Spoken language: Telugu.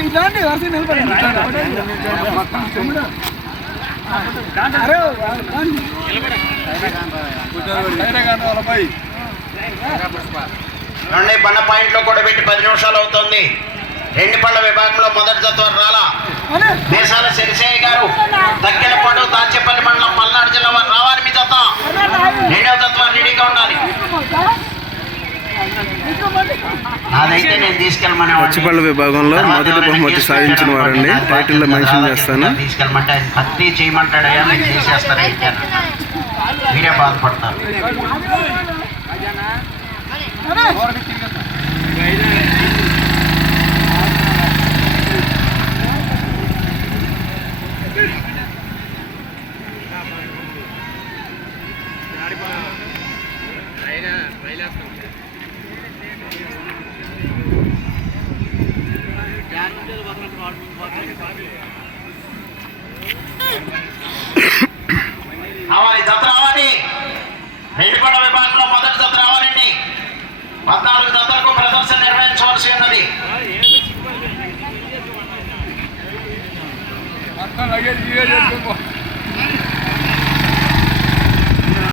ఇట్లాంటి వరుస నిలబడి నుండి బండ పాయింట్లో కూడా పెట్టి పది నిమిషాలు అవుతుంది. రెండు పండ్ల విభాగంలో మొదటి తత్వం రాలా. దేశాల సిరిసేయ పచ్చిపళ్ళ విభాగంలో మొదటి బహుమతి సాధించిన వారండి. టైటిల్లో మెన్షన్ చేస్తాను. తీసుకెళ్ళమంటే ఆయన భక్తి చేయమంటాడయ్యా నేను చేసేస్తాను అయితే మీరే బాధపడతారు. రావాలి పద్నాలుగు జతలకు ప్రదర్శన నిర్వహించవలసి ఉన్నది. లగేజ్